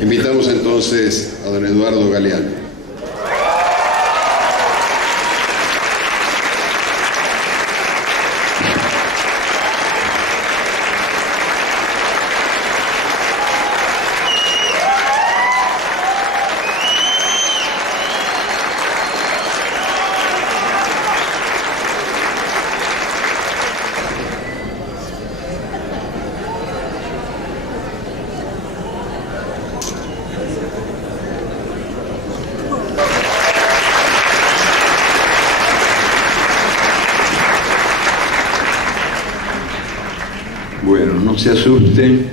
Invitamos entonces a don Eduardo Galeano. Bueno, no se asusten,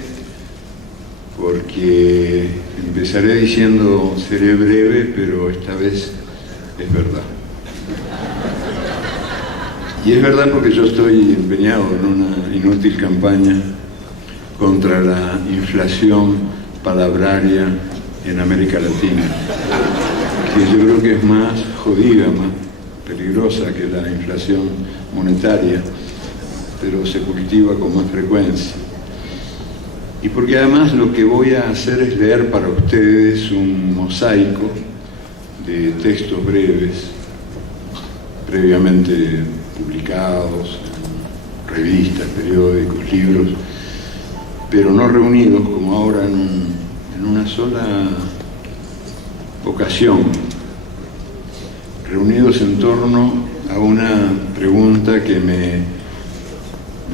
porque empezaré diciendo seré breve, pero esta vez es verdad. Y es verdad porque yo estoy empeñado en una inútil campaña contra la inflación palabraria en América Latina, que yo creo que es más jodida, más peligrosa que la inflación monetaria, pero se cultiva con más frecuencia. Y porque además lo que voy a hacer es leer para ustedes un mosaico de textos breves, previamente publicados en revistas, periódicos, libros, pero no reunidos como ahora en una sola ocasión, reunidos en torno a una pregunta que me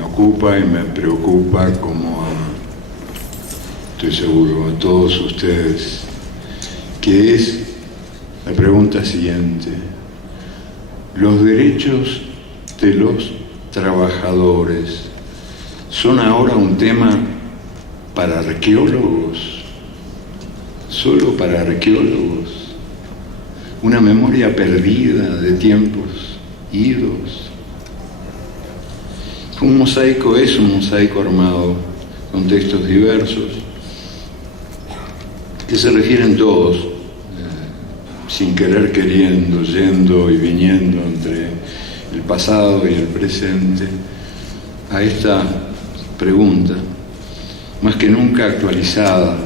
ocupa y me preocupa, como estoy seguro a todos ustedes, que es la pregunta siguiente: ¿los derechos de los trabajadores son ahora un tema para arqueólogos? ¿Solo para arqueólogos? ¿Una memoria perdida de tiempos idos? Un mosaico es un mosaico armado con textos diversos que se refieren todos, sin querer queriendo, yendo y viniendo entre el pasado y el presente, a esta pregunta, más que nunca actualizada: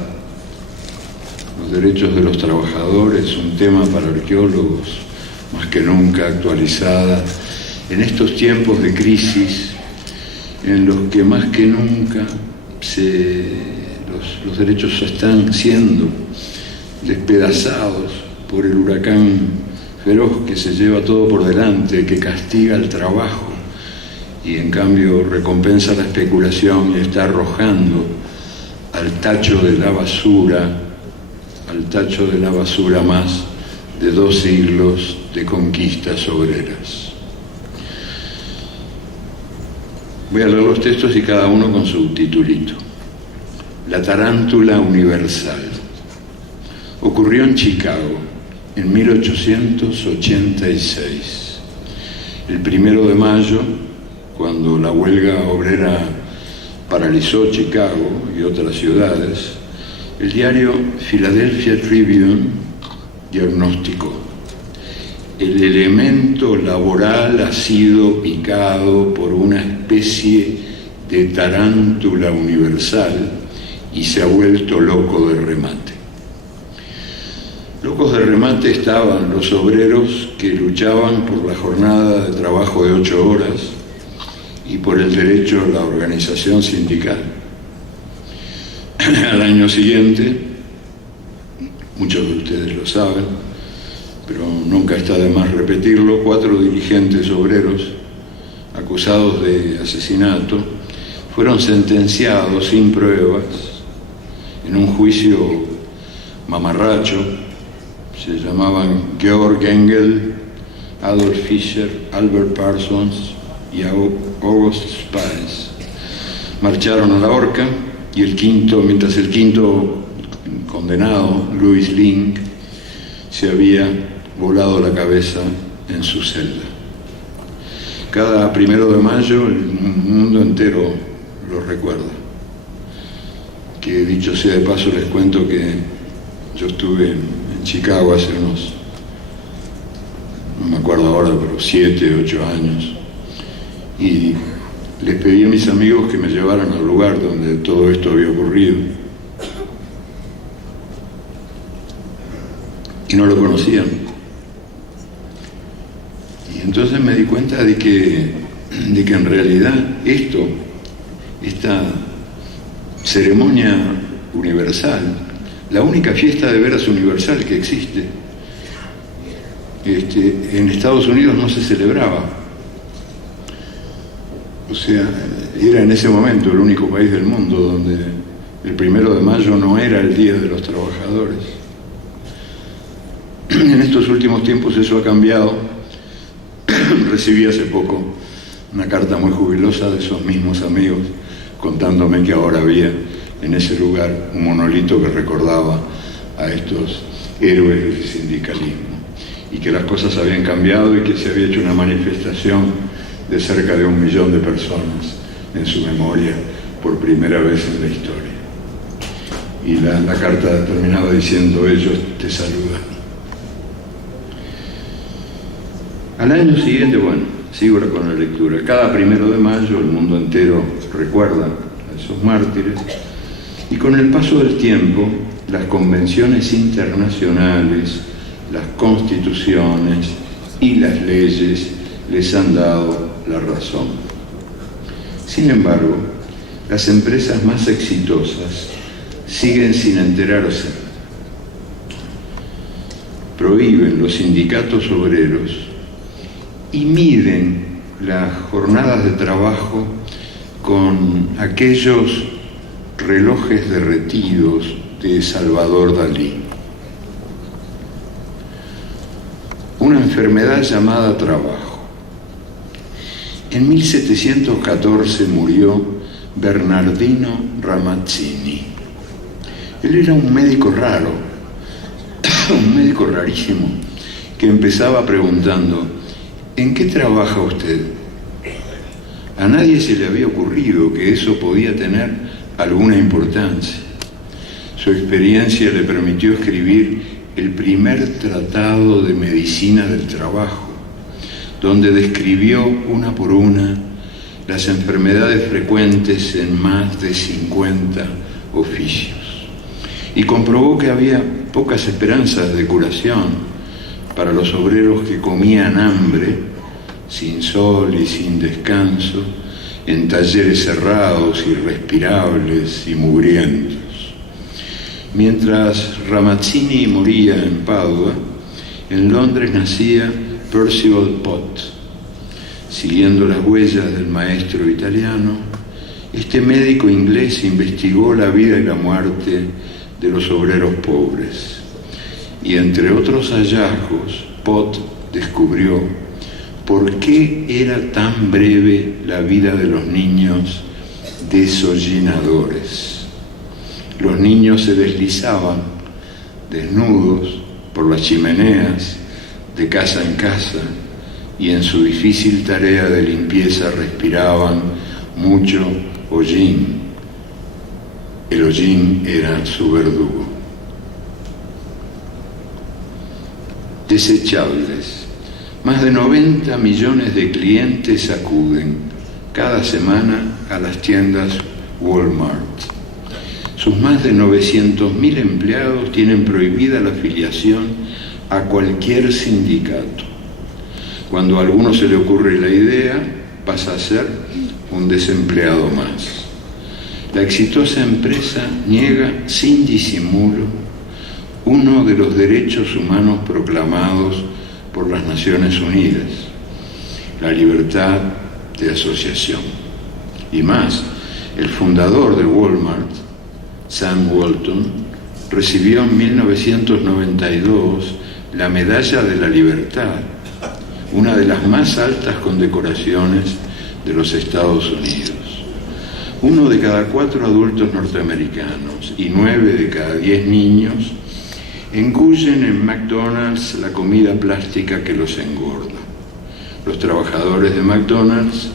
los derechos de los trabajadores, un tema para arqueólogos, más que nunca actualizada en estos tiempos de crisis, en los que más que nunca los derechos están siendo despedazados por el huracán feroz que se lleva todo por delante, que castiga el trabajo y en cambio recompensa la especulación y está arrojando al tacho de la basura más de 2 siglos de conquistas obreras. Voy a leer los textos y cada uno con su titulito. La tarántula universal. Ocurrió en Chicago en 1886. El 1 de mayo, cuando la huelga obrera paralizó Chicago y otras ciudades, el diario Philadelphia Tribune diagnosticó: el elemento laboral ha sido picado por una especie de tarántula universal y se ha vuelto loco de remate. Locos de remate estaban los obreros que luchaban por la jornada de trabajo de 8 horas y por el derecho a la organización sindical. Al año siguiente, muchos de ustedes lo saben, pero nunca está de más repetirlo, 4 dirigentes obreros acusados de asesinato fueron sentenciados sin pruebas en un juicio mamarracho. Se llamaban Georg Engel, Adolf Fischer, Albert Parsons y August Spies. Marcharon a la horca y mientras el quinto condenado, Louis Link, se había volado la cabeza en su celda. Cada 1 de mayo el mundo entero lo recuerda. Que dicho sea de paso, les cuento que yo estuve en Chicago hace unos, no me acuerdo ahora, pero 7, 8 años, y les pedí a mis amigos que me llevaran al lugar donde todo esto había ocurrido. y no lo conocían. Y entonces me di cuenta de que en realidad esta ceremonia universal, la única fiesta de veras universal que existe, en Estados Unidos no se celebraba. O sea, era en ese momento el único país del mundo donde el 1 de mayo no era el Día de los Trabajadores. En estos últimos tiempos eso ha cambiado. Recibí hace poco una carta muy jubilosa de esos mismos amigos contándome que ahora había en ese lugar un monolito que recordaba a estos héroes del sindicalismo y que las cosas habían cambiado y que se había hecho una manifestación de cerca de 1 millón de personas en su memoria por primera vez en la historia. Y la carta terminaba diciendo: ellos te saludan. Al año siguiente, bueno, sigo con la lectura. Cada 1 de mayo el mundo entero recuerda a esos mártires y con el paso del tiempo las convenciones internacionales, las constituciones y las leyes les han dado la razón. Sin embargo, las empresas más exitosas siguen sin enterarse. Prohíben los sindicatos obreros y miden las jornadas de trabajo con aquellos relojes derretidos de Salvador Dalí. Una enfermedad llamada trabajo. En 1714 murió Bernardino Ramazzini. Él era un médico raro, un médico rarísimo, que empezaba preguntando: ¿en qué trabaja usted? A nadie se le había ocurrido que eso podía tener alguna importancia. Su experiencia le permitió escribir el primer tratado de medicina del trabajo, donde describió una por una las enfermedades frecuentes en más de 50 oficios y comprobó que había pocas esperanzas de curación para los obreros que comían hambre, sin sol y sin descanso, en talleres cerrados, irrespirables y mugrientos. Mientras Ramazzini moría en Padua, en Londres nacía Percival Pott. Siguiendo las huellas del maestro italiano, este médico inglés investigó la vida y la muerte de los obreros pobres. Y entre otros hallazgos, Pott descubrió por qué era tan breve la vida de los niños desollinadores. Los niños se deslizaban desnudos por las chimeneas de casa en casa y en su difícil tarea de limpieza respiraban mucho hollín. El hollín era su verdugo. Desechables. Más de 90 millones de clientes acuden cada semana a las tiendas Walmart. Sus más de 900.000 empleados tienen prohibida la afiliación a cualquier sindicato. Cuando a alguno se le ocurre la idea, pasa a ser un desempleado más. La exitosa empresa niega sin disimulo uno de los derechos humanos proclamados por las Naciones Unidas, la libertad de asociación. Y más, el fundador de Walmart, Sam Walton, recibió en 1992 la Medalla de la Libertad, una de las más altas condecoraciones de los Estados Unidos. 1 de cada 4 adultos norteamericanos y 9 de cada 10 niños engullen en McDonald's la comida plástica que los engorda. Los trabajadores de McDonald's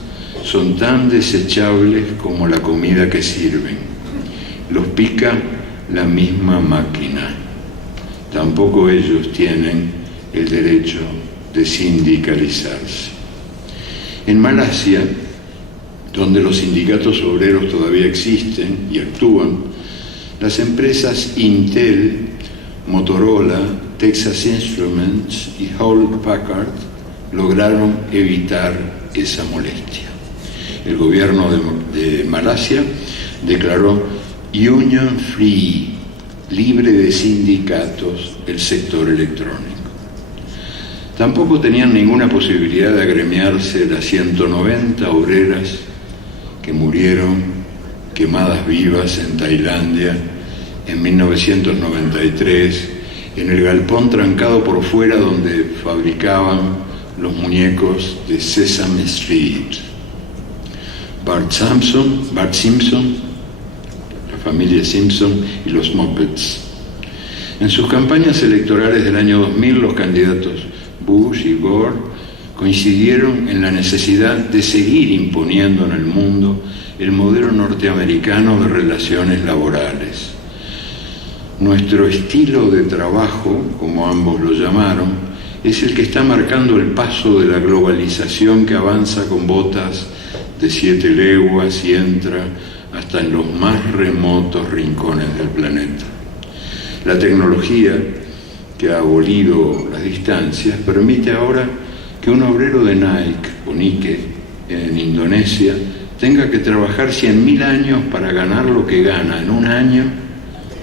son tan desechables como la comida que sirven. Los pica la misma máquina. Tampoco ellos tienen el derecho de sindicalizarse. En Malasia, donde los sindicatos obreros todavía existen y actúan, las empresas Intel Motorola, Texas Instruments y Hewlett Packard lograron evitar esa molestia. El gobierno de Malasia declaró Union Free, libre de sindicatos, el sector electrónico. Tampoco tenían ninguna posibilidad de agremiarse las 190 obreras que murieron quemadas vivas en Tailandia en 1993, en el galpón trancado por fuera donde fabricaban los muñecos de Sesame Street. Bart Simpson, la familia Simpson y los Muppets. En sus campañas electorales del año 2000, los candidatos Bush y Gore coincidieron en la necesidad de seguir imponiendo en el mundo el modelo norteamericano de relaciones laborales. Nuestro estilo de trabajo, como ambos lo llamaron, es el que está marcando el paso de la globalización que avanza con botas de 7 leguas y entra hasta en los más remotos rincones del planeta. La tecnología, que ha abolido las distancias, permite ahora que un obrero de Nike o Nike en Indonesia tenga que trabajar 100.000 años para ganar lo que gana en un año,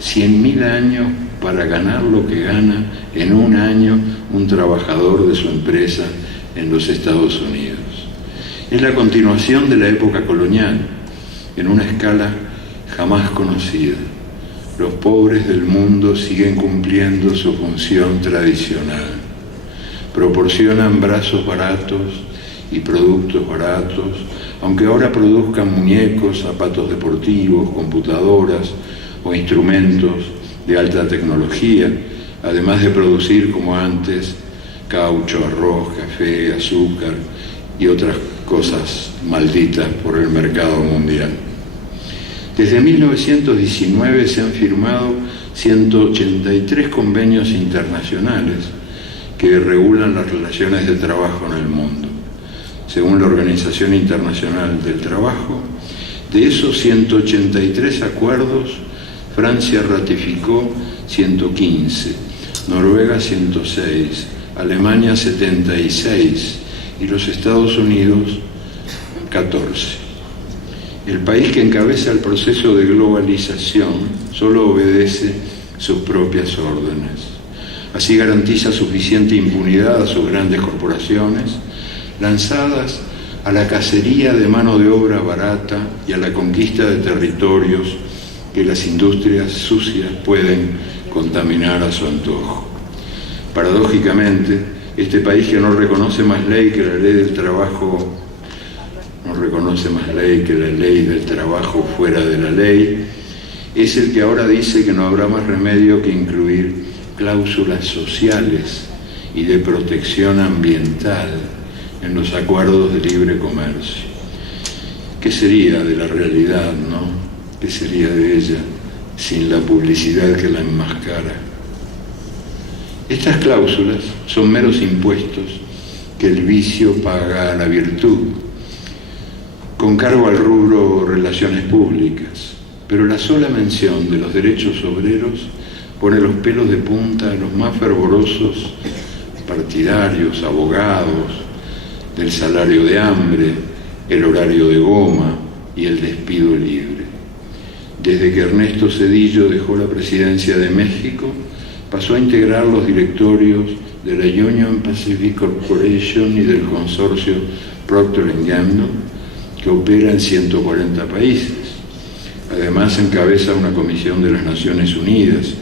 100.000 años para ganar lo que gana en un año un trabajador de su empresa en los Estados Unidos. Es la continuación de la época colonial, en una escala jamás conocida. Los pobres del mundo siguen cumpliendo su función tradicional. Proporcionan brazos baratos y productos baratos, aunque ahora produzcan muñecos, zapatos deportivos, computadoras o instrumentos de alta tecnología, además de producir, como antes, caucho, arroz, café, azúcar y otras cosas malditas por el mercado mundial. Desde 1919 se han firmado 183 convenios internacionales que regulan las relaciones de trabajo en el mundo. Según la Organización Internacional del Trabajo, de esos 183 acuerdos, Francia ratificó 115, Noruega 106, Alemania 76 y los Estados Unidos 14. El país que encabeza el proceso de globalización solo obedece sus propias órdenes. Así garantiza suficiente impunidad a sus grandes corporaciones, lanzadas a la cacería de mano de obra barata y a la conquista de territorios que las industrias sucias pueden contaminar a su antojo. Paradójicamente, este país que no reconoce más ley que la ley del trabajo, no reconoce más ley que la ley del trabajo fuera de la ley, es el que ahora dice que no habrá más remedio que incluir cláusulas sociales y de protección ambiental en los acuerdos de libre comercio. ¿Qué sería de la realidad, no? ¿Qué sería de ella sin la publicidad que la enmascara? Estas cláusulas son meros impuestos que el vicio paga a la virtud, con cargo al rubro relaciones públicas, pero la sola mención de los derechos obreros pone los pelos de punta a los más fervorosos partidarios, abogados, del salario de hambre, el horario de goma y el despido libre. Desde que Ernesto Zedillo dejó la presidencia de México, pasó a integrar los directorios de la Union Pacific Corporation y del consorcio Procter & Gamble, que opera en 140 países. Además, encabeza una comisión de las Naciones Unidas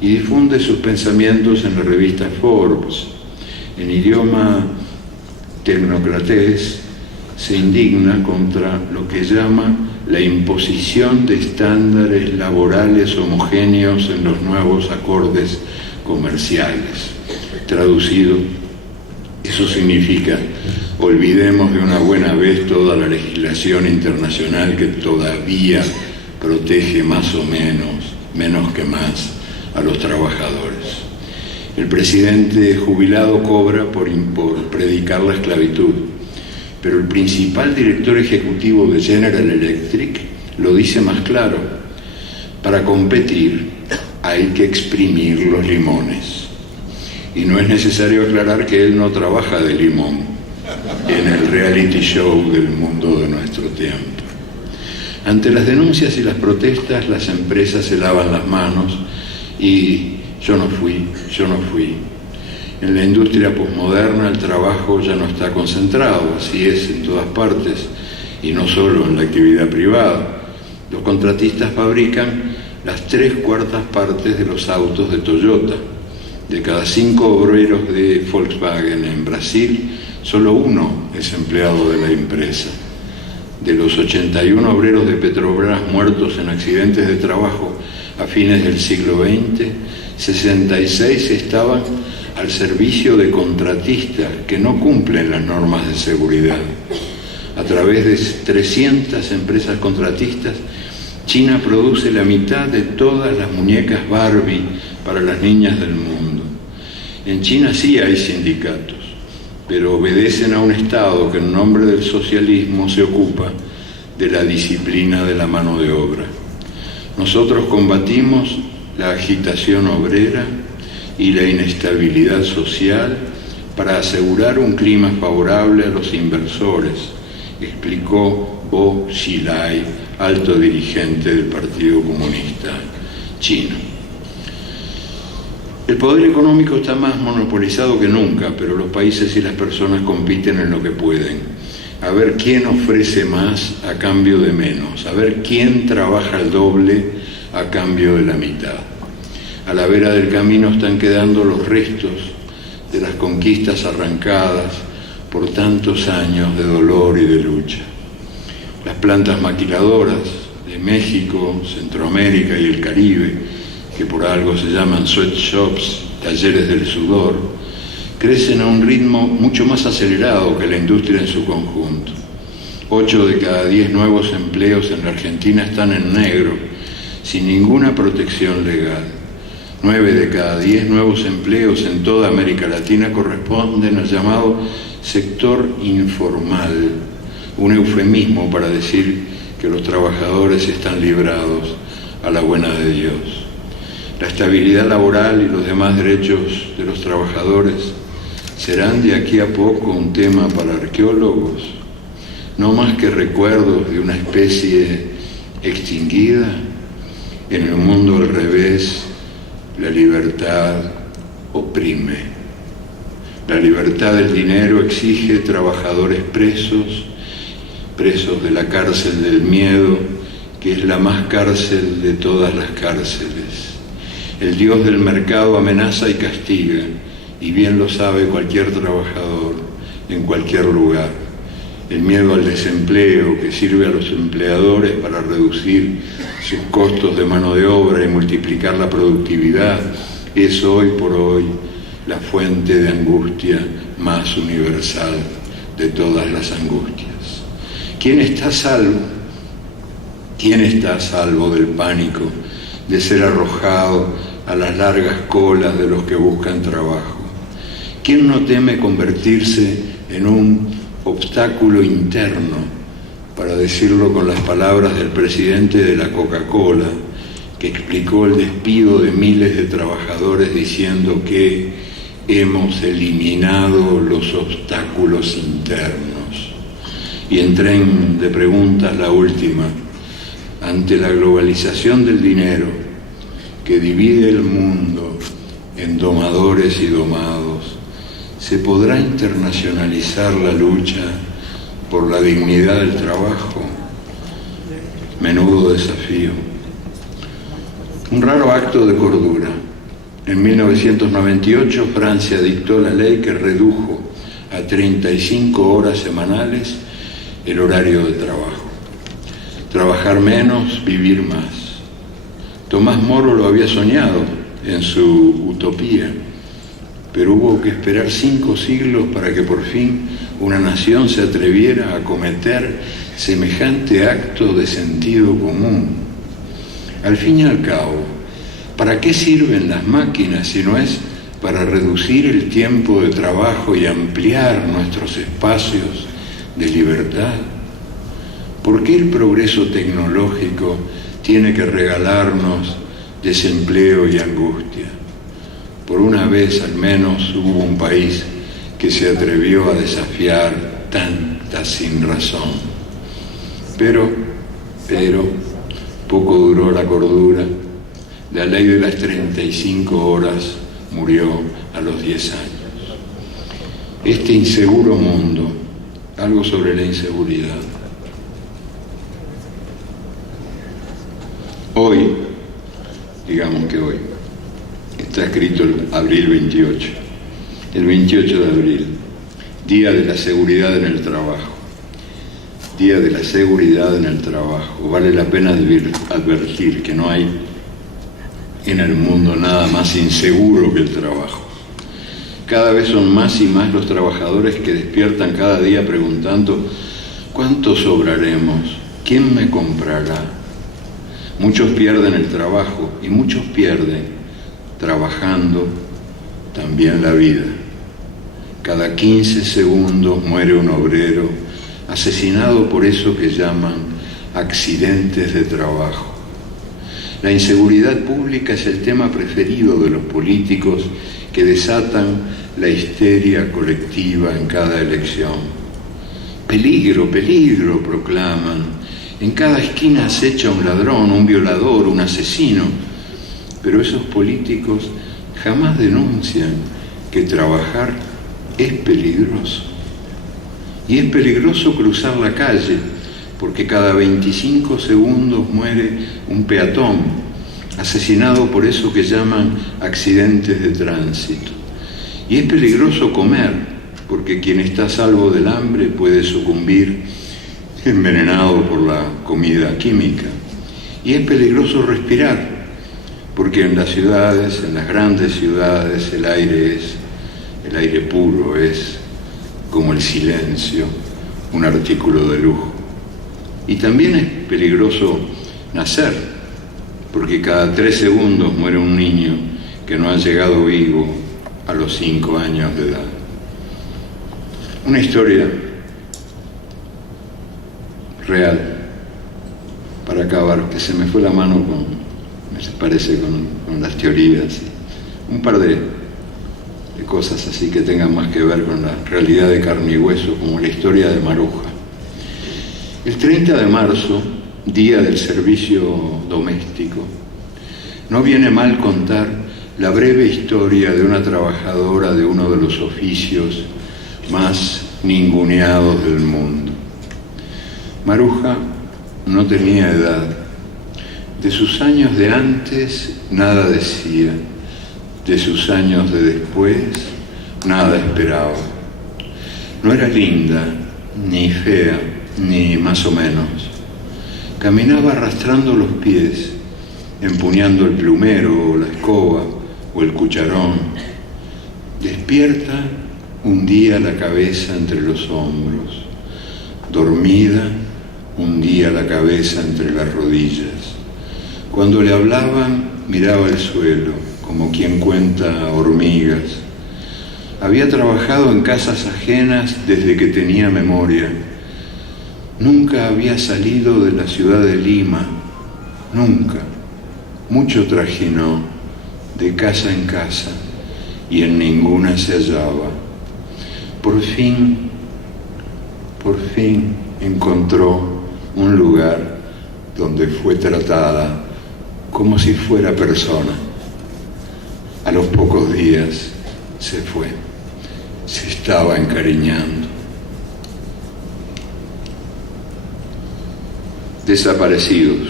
y difunde sus pensamientos en la revista Forbes. En idioma tecnocratés, se indigna contra lo que llama la imposición de estándares laborales homogéneos en los nuevos acordes comerciales. Traducido, eso significa: olvidemos de una buena vez toda la legislación internacional que todavía protege más o menos que más, a los trabajadores. El presidente jubilado cobra por predicar la esclavitud, pero el principal director ejecutivo de General Electric lo dice más claro: para competir hay que exprimir los limones. Y no es necesario aclarar que él no trabaja de limón en el reality show del mundo de nuestro tiempo. Ante las denuncias y las protestas, las empresas se lavan las manos y yo no fui. En la industria posmoderna el trabajo ya no está concentrado, así es en todas partes y no solo en la actividad privada. Los contratistas fabrican las 3/4 partes de los autos de Toyota. De cada 5 obreros de Volkswagen en Brasil, solo 1 es empleado de la empresa. De los 81 obreros de Petrobras muertos en accidentes de trabajo a fines del siglo XX, 66 estaban al servicio de contratistas que no cumplen las normas de seguridad. A través de 300 empresas contratistas, China produce la mitad de todas las muñecas Barbie para las niñas del mundo. En China sí hay sindicatos, pero obedecen a un Estado que en nombre del socialismo se ocupa de la disciplina de la mano de obra. Nosotros combatimos la agitación obrera y la inestabilidad social para asegurar un clima favorable a los inversores, explicó Bo Xilai, alto dirigente del Partido Comunista Chino. El poder económico está más monopolizado que nunca, pero los países y las personas compiten en lo que pueden. A ver quién ofrece más a cambio de menos, a ver quién trabaja el doble a cambio de la mitad. A la vera del camino están quedando los restos de las conquistas arrancadas por tantos años de dolor y de lucha. Las plantas maquiladoras de México, Centroamérica y el Caribe, que por algo se llaman sweatshops, talleres del sudor, crecen a un ritmo mucho más acelerado que la industria en su conjunto. 8 de cada 10 nuevos empleos en la Argentina están en negro, sin ninguna protección legal. 9 de cada 10 nuevos empleos en toda América Latina corresponden al llamado sector informal, un eufemismo para decir que los trabajadores están librados a la buena de Dios. La estabilidad laboral y los demás derechos de los trabajadores serán de aquí a poco un tema para arqueólogos, no más que recuerdos de una especie extinguida. En el mundo al revés, la libertad oprime. La libertad del dinero exige trabajadores presos de la cárcel del miedo, que es la más cárcel de todas las cárceles. El Dios del mercado amenaza y castiga, y bien lo sabe cualquier trabajador en cualquier lugar. El miedo al desempleo, que sirve a los empleadores para reducir sus costos de mano de obra y multiplicar la productividad, es hoy por hoy la fuente de angustia más universal de todas las angustias. ¿Quién está a salvo? ¿Quién está a salvo del pánico de ser arrojado a las largas colas de los que buscan trabajo? ¿Quién no teme convertirse en un obstáculo interno, para decirlo con las palabras del presidente de la Coca-Cola, que explicó el despido de miles de trabajadores diciendo que hemos eliminado los obstáculos internos? Y en tren de preguntas la última: ante la globalización del dinero que divide el mundo en domadores y domados, ¿se podrá internacionalizar la lucha por la dignidad del trabajo? Menudo desafío. Un raro acto de cordura. En 1998 Francia dictó la ley que redujo a 35 horas semanales el horario de trabajo. Trabajar menos, vivir más. Tomás Moro lo había soñado en su utopía, pero hubo que esperar 5 siglos para que por fin una nación se atreviera a cometer semejante acto de sentido común. Al fin y al cabo, ¿para qué sirven las máquinas si no es para reducir el tiempo de trabajo y ampliar nuestros espacios de libertad? ¿Por qué el progreso tecnológico tiene que regalarnos desempleo y angustia. Por una vez al menos hubo un país que se atrevió a desafiar tanta sinrazón. Pero, poco duró la cordura. La ley de las 35 horas murió a los 10 años. Este inseguro mundo, algo sobre la inseguridad. Hoy, digamos que hoy, está escrito el abril 28, el 28 de abril, Día de la Seguridad en el Trabajo. Día de la Seguridad en el Trabajo. Vale la pena advertir que no hay en el mundo nada más inseguro que el trabajo. Cada vez son más y más los trabajadores que despiertan cada día preguntando: ¿cuánto sobraremos? ¿Quién me comprará? Muchos pierden el trabajo y muchos pierden, trabajando, también la vida. Cada 15 segundos muere un obrero asesinado por eso que llaman accidentes de trabajo. La inseguridad pública es el tema preferido de los políticos que desatan la histeria colectiva en cada elección. Peligro, peligro, proclaman. En cada esquina acecha un ladrón, un violador, un asesino. Pero esos políticos jamás denuncian que trabajar es peligroso. Y es peligroso cruzar la calle, porque cada 25 segundos muere un peatón, asesinado por eso que llaman accidentes de tránsito. Y es peligroso comer, porque quien está a salvo del hambre puede sucumbir envenenado por la comida química. Y es peligroso respirar, porque en las ciudades, en las grandes ciudades, el aire puro es, como el silencio, un artículo de lujo. Y también es peligroso nacer, porque cada 3 segundos muere un niño que no ha llegado vivo a los 5 años de edad. Una historia real, para acabar, que se me fue la mano con las teorías, un par de cosas así que tengan más que ver con la realidad de carne y hueso, como la historia de Maruja. El 30 de marzo, Día del Servicio Doméstico, no viene mal contar la breve historia de una trabajadora de uno de los oficios más ninguneados del mundo. Maruja no tenía edad. De sus años de antes nada decía. De sus años de después nada esperaba. No era linda, ni fea, ni más o menos. Caminaba arrastrando los pies, empuñando el plumero, o la escoba, o el cucharón. Despierta, hundía la cabeza entre los hombros. Dormida, hundía la cabeza entre las rodillas. Cuando le hablaban, miraba el suelo, como quien cuenta hormigas. Había trabajado en casas ajenas desde que tenía memoria. Nunca había salido de la ciudad de Lima, nunca. Mucho trajinó, de casa en casa, y en ninguna se hallaba. Por fin encontró un lugar donde fue tratada como si fuera persona. A los pocos días se fue, se estaba encariñando. Desaparecidos.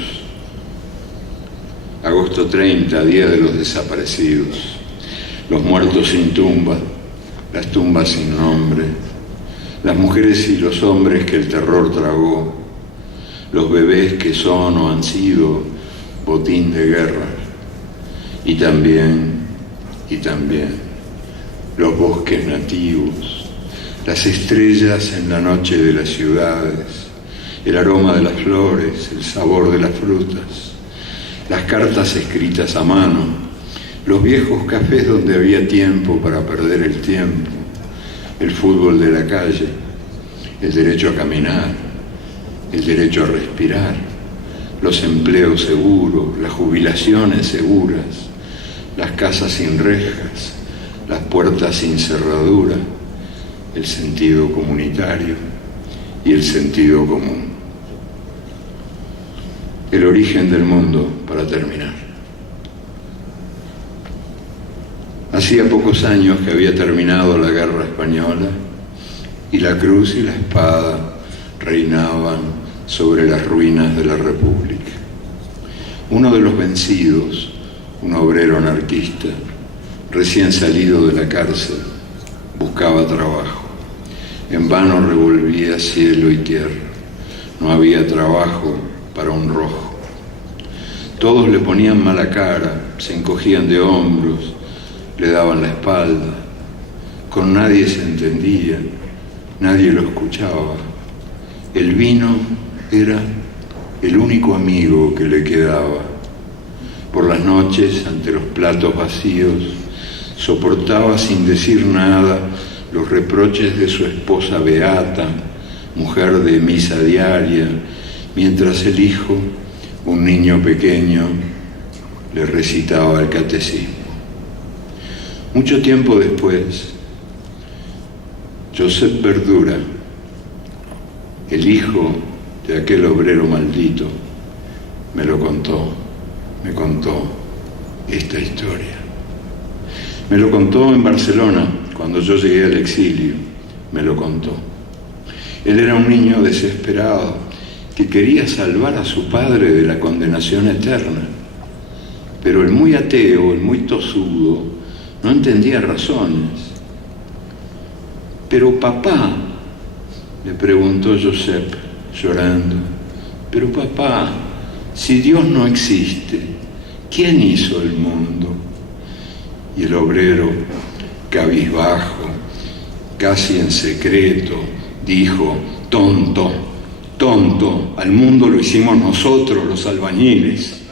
Agosto 30, Día de los Desaparecidos. Los muertos sin tumba, las tumbas sin nombre, las mujeres y los hombres que el terror tragó, los bebés que son o han sido botín de guerra, y también los bosques nativos, las estrellas en la noche de las ciudades, el aroma de las flores, el sabor de las frutas, las cartas escritas a mano, los viejos cafés donde había tiempo para perder el tiempo, el fútbol de la calle, el derecho a caminar, el derecho a respirar, los empleos seguros, las jubilaciones seguras, las casas sin rejas, las puertas sin cerradura, el sentido comunitario y el sentido común. El origen del mundo, para terminar. Hacía pocos años que había terminado la Guerra Española y la cruz y la espada reinaban sobre las ruinas de la República. Uno de los vencidos, un obrero anarquista, recién salido de la cárcel, buscaba trabajo. En vano revolvía cielo y tierra. No había trabajo para un rojo. Todos le ponían mala cara, se encogían de hombros, le daban la espalda. Con nadie se entendía, nadie lo escuchaba. El vino era el único amigo que le quedaba. Por las noches, ante los platos vacíos, soportaba sin decir nada los reproches de su esposa beata, mujer de misa diaria, mientras el hijo, un niño pequeño, le recitaba el catecismo. Mucho tiempo después, Josep Verdura, el hijo de aquel obrero maldito, me contó esta historia. Me lo contó en Barcelona, cuando yo llegué al exilio, me lo contó. Él era un niño desesperado que quería salvar a su padre de la condenación eterna, pero el muy ateo, el muy tosudo, no entendía razones. Pero papá, le preguntó Josep, llorando, pero papá, si Dios no existe, ¿quién hizo el mundo? Y el obrero, cabizbajo, casi en secreto, dijo, tonto, al mundo lo hicimos nosotros, los albañiles.